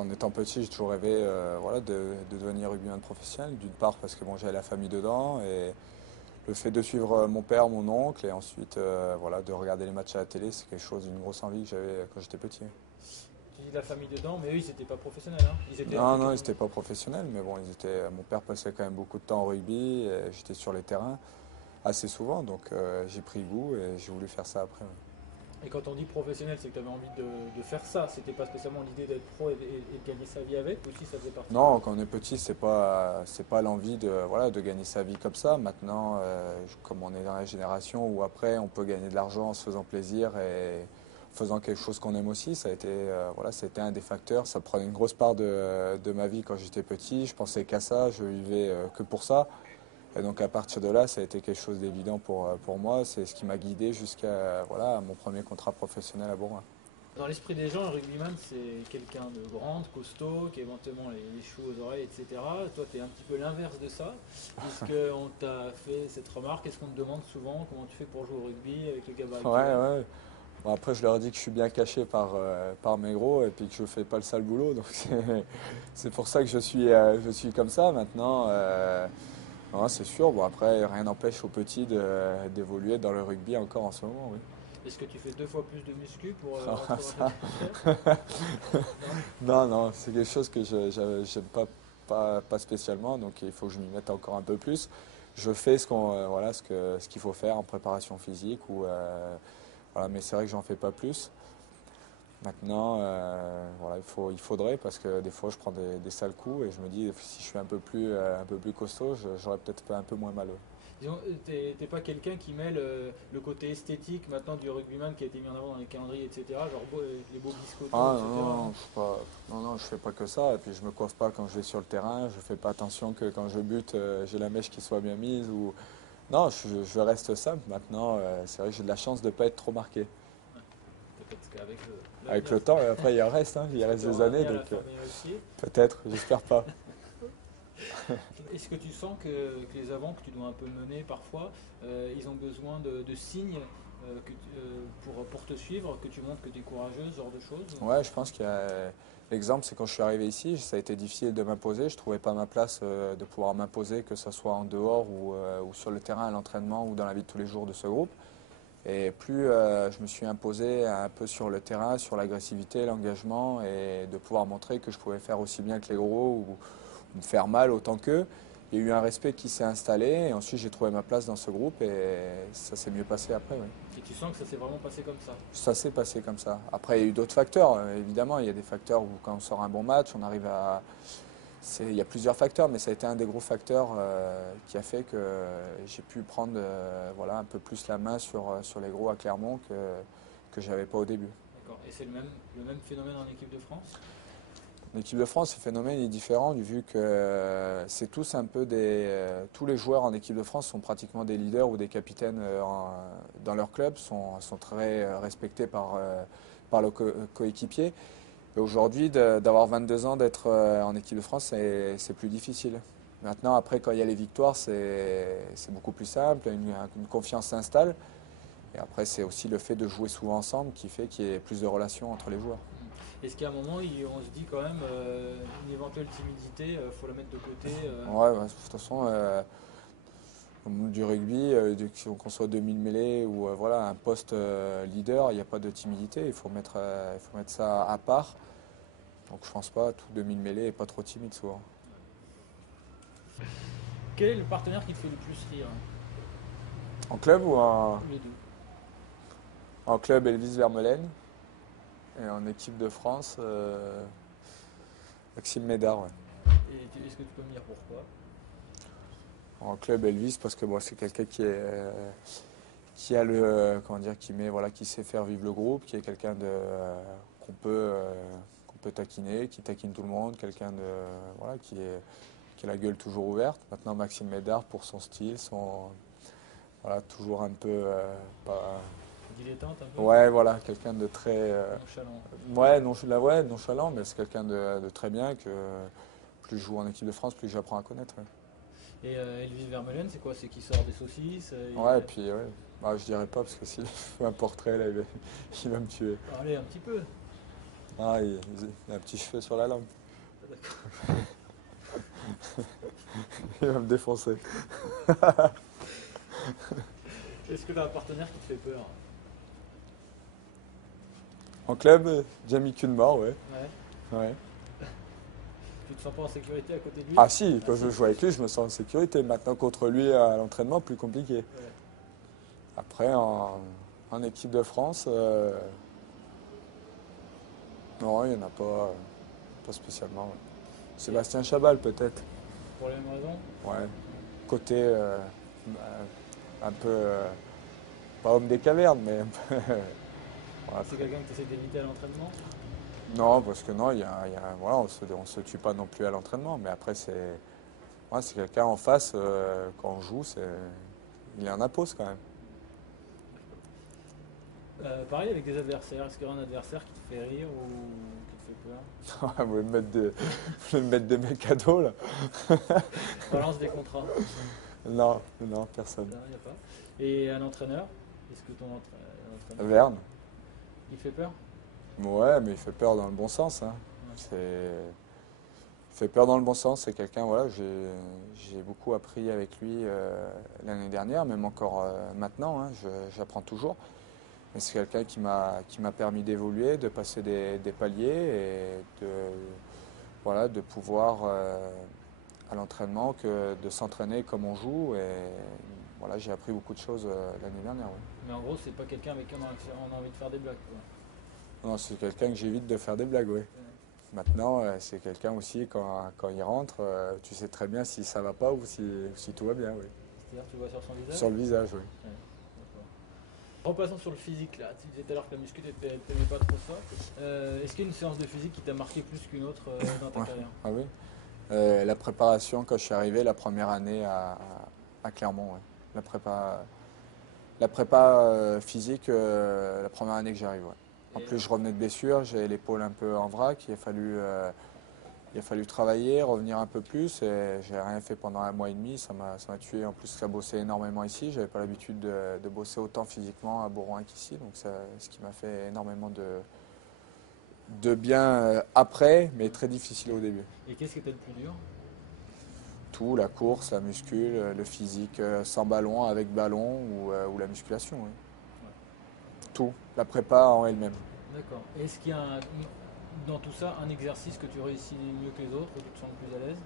En étant petit, j'ai toujours rêvé voilà, de devenir rugbyman professionnel. D'une part parce que bon, j'avais la famille dedans et le fait de suivre mon père, mon oncle et ensuite voilà, de regarder les matchs à la télé, c'est quelque chose, une grosse envie que j'avais quand j'étais petit. Tu dis la famille dedans, mais eux, ils n'étaient pas professionnels, hein. Ils étaient un Non, peu non, ils comme. n'étaient pas professionnels, mais bon, mon père passait quand même beaucoup de temps au rugby, et j'étais sur les terrains assez souvent, donc j'ai pris goût et j'ai voulu faire ça après. Ouais. Et quand on dit professionnel, c'est que tu avais envie de faire ça. C'était pas spécialement l'idée d'être pro et de gagner sa vie avec, ou si ça faisait partie de. Non, quand on est petit, c'est pas l'envie de, voilà, de gagner sa vie comme ça. Maintenant, comme on est dans la génération où après on peut gagner de l'argent en se faisant plaisir et en faisant quelque chose qu'on aime aussi, voilà, ça a été un des facteurs. Ça prenait une grosse part de ma vie quand j'étais petit. Je pensais qu'à ça, je vivais que pour ça. Et donc à partir de là, ça a été quelque chose d'évident pour moi. C'est ce qui m'a guidé jusqu'à voilà, mon premier contrat professionnel à Bourg. Dans l'esprit des gens, un rugbyman, c'est quelqu'un de grand, de costaud, qui a éventuellement les choux aux oreilles, etc. Toi, tu es un petit peu l'inverse de ça. Est-ce qu'on t'a fait cette remarque? Est-ce qu'on te demande souvent comment tu fais pour jouer au rugby avec le gabarit que Ouais, tu as? ouais. Bon, après, je leur dis que je suis bien caché par mes gros et puis que je fais pas le sale boulot. Donc c'est pour ça que je suis comme ça maintenant. Non, c'est sûr. Bon, après, rien n'empêche aux petits d'évoluer dans le rugby encore en ce moment, oui. Est-ce que tu fais deux fois plus de muscu pour Alors, rentrer dans ça, tes critères? Non. non, non, c'est quelque chose que je j'aime pas spécialement. Donc il faut que je m'y mette encore un peu plus. Je fais voilà, ce qu'il faut faire en préparation physique voilà, mais c'est vrai que j'en fais pas plus. Maintenant, voilà, il faudrait parce que des fois je prends des sales coups et je me dis si je suis un peu plus costaud, j'aurais peut-être un peu moins mal. Disons, t'es pas quelqu'un qui mêle le côté esthétique maintenant du rugbyman qui a été mis en avant dans les calendriers, etc. Genre les beaux biscottos, Ah non, etc. non, Non. non, non, je fais pas que ça. Et puis je me coiffe pas quand je vais sur le terrain. Je fais pas attention que quand je bute, j'ai la mèche qui soit bien mise. Non, je reste simple. Maintenant, c'est vrai que j'ai de la chance de pas être trop marqué. Peut-être qu'avec Avec le l'avenir, temps, et après il en reste, hein, il est-ce que reste tu des auras un années, avenir à la donc fermer aussi? peut-être, j'espère pas. Est-ce que tu sens que les avants que tu dois un peu mener parfois, ils ont besoin de signes pour te suivre, que tu montres que tu es courageuse, ce genre de choses? Ouais, je pense qu'il y a. L'exemple, c'est quand je suis arrivé ici, ça a été difficile de m'imposer. Je ne trouvais pas ma place de pouvoir m'imposer, que ce soit en dehors ou sur le terrain à l'entraînement ou dans la vie de tous les jours de ce groupe. Et plus je me suis imposé un peu sur le terrain, sur l'agressivité, l'engagement et de pouvoir montrer que je pouvais faire aussi bien que les gros ou me faire mal autant qu'eux. Il y a eu un respect qui s'est installé et ensuite j'ai trouvé ma place dans ce groupe et ça s'est mieux passé après. Oui. Et tu sens que ça s'est vraiment passé comme ça? Ça s'est passé comme ça. Après, il y a eu d'autres facteurs. Évidemment, il y a des facteurs où quand on sort un bon match, on arrive à. Il y a plusieurs facteurs, mais ça a été un des gros facteurs qui a fait que j'ai pu prendre voilà, un peu plus la main sur les gros à Clermont que je n'avais pas au début. D'accord. Et c'est le même phénomène en équipe de France? L'équipe de France, ce phénomène est différent vu que c'est tous un peu tous les joueurs en équipe de France sont pratiquement des leaders ou des capitaines dans leur club, sont très respectés par leurs coéquipiers. Et aujourd'hui, d'avoir 22 ans, d'être en équipe de France, c'est plus difficile. Maintenant, après, quand il y a les victoires, c'est beaucoup plus simple, une confiance s'installe. Et après, c'est aussi le fait de jouer souvent ensemble qui fait qu'il y ait plus de relations entre les joueurs. Est-ce qu'à un moment, on se dit quand même, une éventuelle timidité, il faut la mettre de côté? Ouais, ouais, de toute façon, au monde du rugby, qu'on soit 2000 mêlées ou voilà, un poste leader, il n'y a pas de timidité, il faut mettre ça à part. Donc je pense pas, tout 2000 mêlées est pas trop timide souvent. Quel est le partenaire qui te fait le plus rire? En club ou Les deux. en club Elvis Vermeulen et en équipe de France, Maxime Médard. Ouais. Et est-ce que tu peux me dire pourquoi? En club Elvis parce que bon, c'est quelqu'un qui a comment dire, voilà, qui sait faire vivre le groupe, qui est quelqu'un qu'on peut, qu'on peut taquiner, qui taquine tout le monde, quelqu'un de voilà, qui a la gueule toujours ouverte. Maintenant Maxime Médard pour son style, voilà, toujours un peu pas. Dilettante un peu? Ouais, voilà, quelqu'un de très Nonchalant. ouais, nonchalant, mais c'est quelqu'un de très bien que plus je joue en équipe de France, plus j'apprends à connaître. Ouais. Et Elvis Vermeulen, c'est quoi? C'est qui sort des saucisses? Ouais, et puis ouais. Bah, je dirais pas parce que s'il fait un portrait là, il va me tuer. Allez, un petit peu. Ah, il a un petit cheveu sur la langue. Il va me défoncer. Est-ce que tu as un partenaire qui te fait peur? En club, Jamie Cunmore, ouais. Ouais. Ouais. Tu te sens pas en sécurité à côté de lui? Ah si, quand je joue avec lui, je me sens en sécurité. Maintenant, contre lui à l'entraînement, plus compliqué. Ouais. Après, en équipe de France, non, il n'y en a pas spécialement. Ouais. Sébastien Chabal, peut-être. Pour les mêmes raisons? Ouais. Côté un peu, pas homme des cavernes, mais un peu. Voilà, C'est quelqu'un que tu essaies d'éviter à l'entraînement? non, parce que non, voilà, on se tue pas non plus à l'entraînement, mais après, c'est quelqu'un en face, quand on joue, il est en appose quand même. Pareil avec des adversaires, est-ce qu'il y a un adversaire qui te fait rire ou qui te fait peur? Vous voulez vous voulez me mettre des mecs à dos, là? Balance des contrats. Non, non, personne. Là, il n'y a pas. Et un entraîneur? Est-ce que ton entraîneur, Verne? il fait peur? Ouais, mais il fait peur dans le bon sens, hein. Il fait peur dans le bon sens. C'est quelqu'un, voilà, j'ai beaucoup appris avec lui l'année dernière, même encore maintenant, hein, j'apprends toujours. Mais c'est quelqu'un qui m'a permis d'évoluer, de passer des paliers et voilà, de pouvoir à l'entraînement de s'entraîner comme on joue. Et voilà, j'ai appris beaucoup de choses l'année dernière. Ouais. Mais en gros, c'est pas quelqu'un avec qui on a envie de faire des blagues, quoi. Non, c'est quelqu'un que j'évite de faire des blagues, oui. Maintenant, c'est quelqu'un aussi, quand il rentre, tu sais très bien si ça va pas ou si tout va bien, oui. C'est-à-dire, tu vois sur son visage? Sur le visage, oui. Ouais, d'accord. Repassons sur le physique, là. Tu disais tout à l'heure que la muscu, t'aimais pas trop ça. Est-ce qu'il y a une séance de physique qui t'a marqué plus qu'une autre dans ta Ouais. carrière? Ah oui. La préparation, quand je suis arrivé la première année à Clermont, ouais. La prépa physique, la première année que j'arrive, ouais. En plus, je revenais de blessure, j'avais l'épaule un peu en vrac, il a fallu travailler, revenir un peu plus, et j'ai rien fait pendant un mois et demi, ça m'a tué. En plus, ça bossait énormément ici, j'avais pas l'habitude de bosser autant physiquement à Bourgoin qu'ici, donc ce qui m'a fait énormément de bien après, mais très difficile au début. Et qu'est-ce qui était le plus dur? Tout, la course, la muscule, le physique sans ballon, avec ballon ou la musculation, oui. Tout, la prépa en elle-même. D'accord. Et est-ce qu'il y a dans tout ça un exercice que tu réussis mieux que les autres, où tu te sens le plus à l'aise?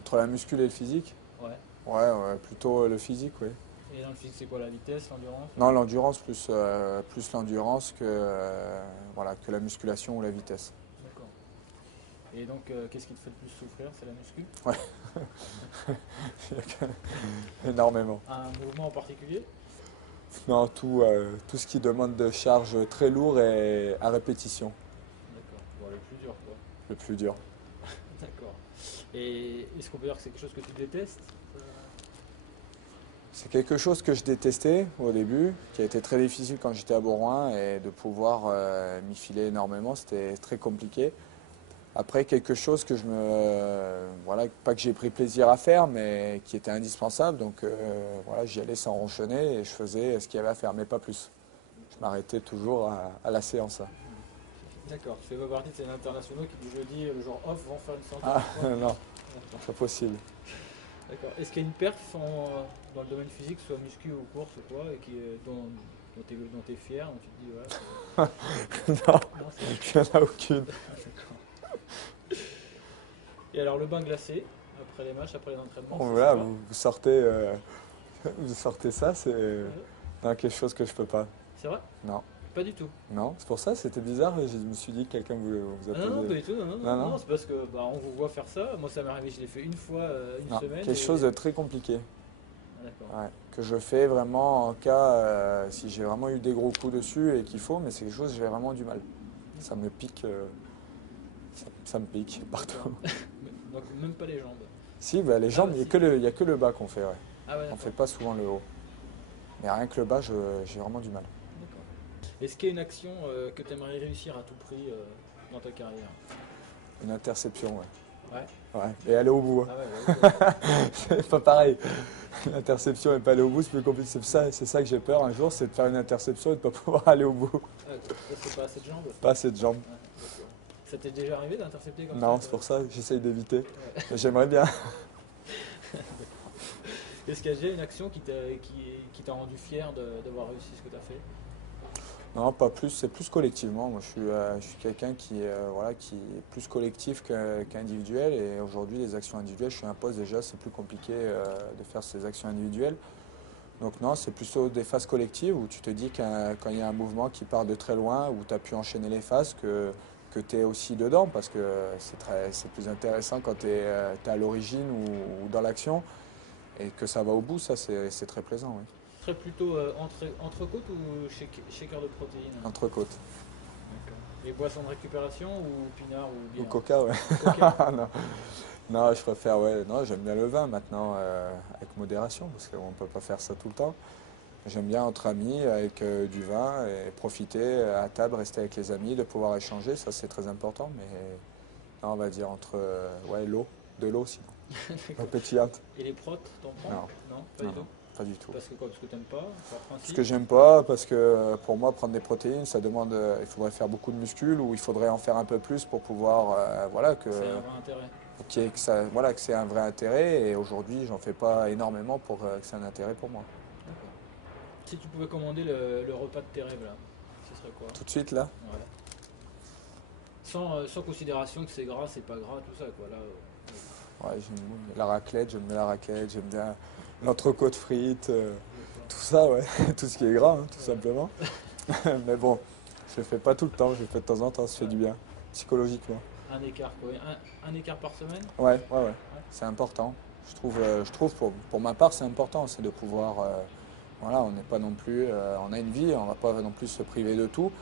Entre la muscule et le physique? Ouais. Ouais, plutôt le physique, oui. Et dans le physique, c'est quoi, la vitesse, l'endurance? Non, l'endurance, plus l'endurance voilà, que la musculation ou la vitesse. D'accord. Et donc, qu'est-ce qui te fait le plus souffrir? C'est la muscu? Énormément. Un mouvement en particulier? Non, tout ce qui demande de charge très lourd et à répétition, D'accord. Bon, le plus dur, quoi. le plus dur. D'accord. Et est-ce qu'on peut dire que c'est quelque chose que tu détestes? C'est quelque chose que je détestais au début, qui a été très difficile quand j'étais à Bourgoin, et de pouvoir m'y filer énormément, c'était très compliqué. Après, quelque chose que voilà, pas que j'ai pris plaisir à faire, mais qui était indispensable. Donc voilà, j'y allais sans ronchonner et je faisais ce qu'il y avait à faire, mais pas plus. Je m'arrêtais toujours à la séance. D'accord. Tu fais pas partie de ces internationaux qui, du jeudi, le jour off, vont faire une séance Ah de non, D'accord. pas possible. D'accord. Est-ce qu'il y a une perf dans le domaine physique, soit muscu ou course ou quoi, et dont tu es fier, dont tu te dis, ouais, Non, non, il n'y en a aucune. D'accord. Et alors, le bain glacé, après les matchs, après les entraînements, Bon, ça, voilà, ça va? vous sortez ça, c'est non, quelque chose que je peux pas. C'est vrai? Non, Pas du tout. non, c'est pour ça, c'était bizarre. Je me suis dit que quelqu'un vous a Ah non, non, posé. pas du tout. Non, non, Non, non, non. c'est parce que on vous voit faire ça. Moi, ça m'est arrivé, je l'ai fait une fois, une Non, semaine. quelque chose de très compliqué. Ah, d'accord. Ouais, que je fais vraiment en cas si j'ai vraiment eu des gros coups dessus et qu'il faut, mais c'est quelque chose que j'ai vraiment du mal. Ça me pique, ça me pique partout. Donc, même pas les jambes. Si, bah, les jambes, bah, il si. n'y a que le bas qu'on fait. Ouais. Ah ouais, On d'accord. fait pas souvent le haut. Mais rien que le bas, j'ai vraiment du mal. D'accord. Est-ce qu'il y a une action que tu aimerais réussir à tout prix dans ta carrière? Une interception, ouais. Ouais. Ouais, et aller au bout. Hein. Ah ouais. C'est pas pareil. L'interception et pas aller au bout, c'est plus compliqué. C'est ça que j'ai peur un jour, c'est de faire une interception et de ne pas pouvoir aller au bout. Ah, ça, c'est pas assez de jambes? Pas assez de jambes. Ah, d'accord. Ça t'est déjà arrivé d'intercepter comme ça? Non, c'est pour ça que j'essaye d'éviter. Ouais. Mais j'aimerais bien. Est-ce qu'il y a déjà une action qui t'a rendu fier d'avoir réussi ce que tu as fait? Non, pas plus, c'est plus collectivement. Moi, je suis quelqu'un voilà, qui est plus collectif qu'individuel. Et aujourd'hui, les actions individuelles, je suis un poste déjà, c'est plus compliqué de faire ces actions individuelles. Donc non, c'est plutôt des phases collectives où tu te dis quand il y a un mouvement qui part de très loin, où tu as pu enchaîner les phases, que tu es aussi dedans, parce que c'est plus intéressant quand tu es, à l'origine ou dans l'action, et que ça va au bout, ça c'est très plaisant, oui. Très plutôt entrecôte ou shaker de protéines? Entrecôte. D'accord. Et boissons de récupération ou pinard ou Ou bière? coca, ouais. Coca? Non. Non, je préfère, ouais, non, j'aime bien le vin maintenant, avec modération, parce qu'on ne peut pas faire ça tout le temps. J'aime bien entre amis, avec du vin, et profiter à table, rester avec les amis, de pouvoir échanger, ça c'est très important, mais non, on va dire entre, ouais, de l'eau sinon, pas D'accord. pétillante. Et les protes, t'en prends? Non, Non, pas non, du tout. non, pas du tout. Parce que quoi? Parce que t'aimes pas, par Parce principe? que j'aime pas, parce que pour moi, prendre des protéines, ça demande, il faudrait faire beaucoup de muscles, ou il faudrait en faire un peu plus pour pouvoir, voilà, C'est un vrai intérêt. que ça, voilà, que c'est un vrai intérêt. Et aujourd'hui, j'en fais pas énormément pour que c'est un intérêt pour moi. D'accord. Si tu pouvais commander le repas de tes rêves là, ce serait quoi? Tout de suite là, Ouais. Sans considération que c'est gras, c'est pas gras, tout ça quoi. Là, ouais, j'aime bien la raclette, j'aime bien l'entrecôte frite, d'accord. tout ça, ouais, tout ce qui est gras, hein, tout Ouais. simplement. Mais bon, je le fais pas tout le temps, je le fais de temps en temps, ça fait du bien, psychologiquement. Un écart quoi. Un écart par semaine? Ouais, ouais, ouais, c'est important. Je trouve pour ma part, c'est important, c'est de pouvoir, voilà, on n'est pas non plus, on a une vie, on va pas non plus se priver de tout.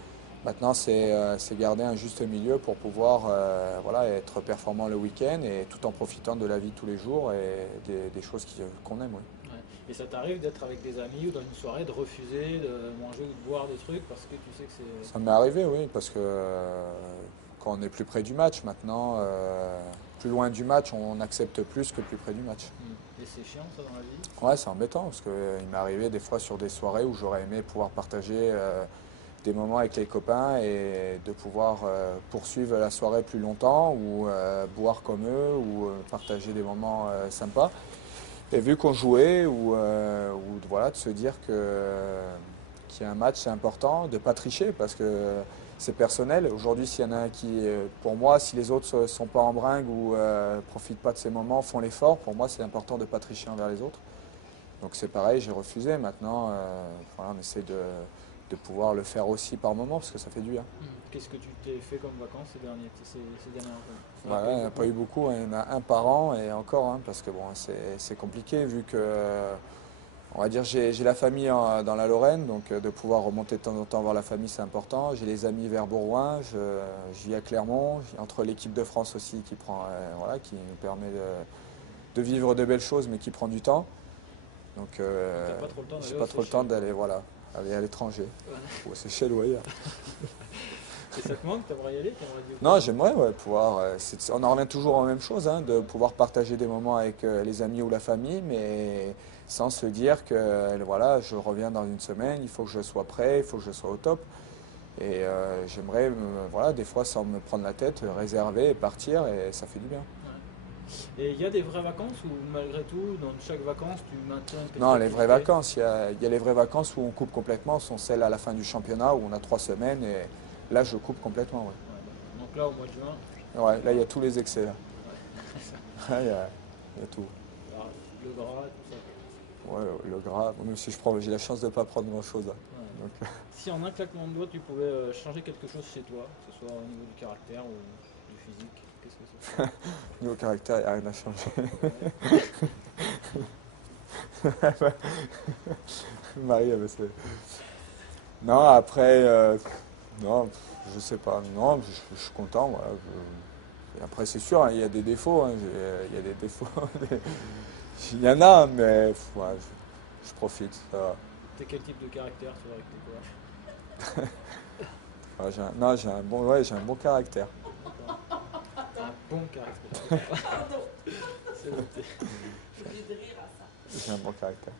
Maintenant, c'est garder un juste milieu pour pouvoir, voilà, être performant le week-end et tout en profitant de la vie de tous les jours et des choses qu'on aime, oui. Ouais. Et ça t'arrive d'être avec des amis ou dans une soirée, de refuser de manger ou de boire des trucs parce que tu sais que c'est. Ça m'est arrivé, oui, parce que quand on est plus près du match, maintenant, plus loin du match, on accepte plus que plus près du match. Et c'est chiant ça dans la vie? Ouais, c'est embêtant parce qu'il m'est arrivé des fois sur des soirées où j'aurais aimé pouvoir partager des moments avec les copains et de pouvoir poursuivre la soirée plus longtemps ou boire comme eux ou partager des moments sympas. Et vu qu'on jouait ou voilà, de se dire qu'il y a un match, c'est important, de ne pas tricher parce que c'est personnel. Aujourd'hui, s'il y en a un qui, pour moi, si les autres ne sont pas en bringue ou profitent pas de ces moments, font l'effort, pour moi, c'est important de ne pas tricher envers les autres. Donc c'est pareil, j'ai refusé. Maintenant, voilà, on essaie de pouvoir le faire aussi par moment parce que ça fait du bien. Qu'est-ce que tu t'es fait comme vacances ces dernières années? Voilà, il n'y en a pas eu beaucoup, hein. Il y en a un par an et encore, hein, parce que bon, c'est compliqué vu que, on va dire, j'ai la famille dans la Lorraine, donc de pouvoir remonter de temps en temps voir la famille, c'est important. J'ai les amis vers Bourgoin, je vis à Clermont, entre l'équipe de France aussi qui prend, voilà, qui nous permet de vivre de belles choses, mais qui prend du temps. Donc, T'as pas trop le temps d'aller j'ai aux pas trop le temps Seychelles. d'aller, voilà, aller à l'étranger, Ouais. ou à Seychelles ou ailleurs. Et ça te manque? T'aimerais y aller? T'aimerais dire Non, j'aimerais ouais, pouvoir. On en revient toujours en même chose, hein, de pouvoir partager des moments avec les amis ou la famille, mais sans se dire que voilà, je reviens dans une semaine, il faut que je sois prêt, il faut que je sois au top. Et j'aimerais, voilà, des fois sans me prendre la tête, réserver et partir, et ça fait du bien. Ouais. Et il y a des vraies vacances ou malgré tout, dans chaque vacance, tu maintiens une petite Non, les vraies activité? vacances, il y a les vraies vacances où on coupe complètement, sont celles à la fin du championnat où on a 3 semaines, et là je coupe complètement. Ouais. Ouais, d'accord. Donc là, au mois de juin, Ouais, là il y a tous les excès. Là. ouais. Là, il y a tout. Alors, le gras, tout ça. Ouais, le gras, même si j'ai la chance de ne pas prendre grand-chose. Là. Ouais. Donc, Si en un claquement de doigts, tu pouvais changer quelque chose chez toi, que ce soit au niveau du caractère ou du physique, qu'est-ce que ce serait? niveau caractère, il n'y a rien à changer. Marie, non, après, non, je sais pas. Non, je suis content. Voilà. Et après, c'est sûr, hein, il y a des défauts. Hein, il y a des défauts. Il y en a, mais ouais, je profite. Ça va. T'es quel type de caractère, toi, avec tes coureurs? Ouais, non, j'ai un bon caractère. D'accord. Un bon caractère. C'est noté. J'ai un bon caractère.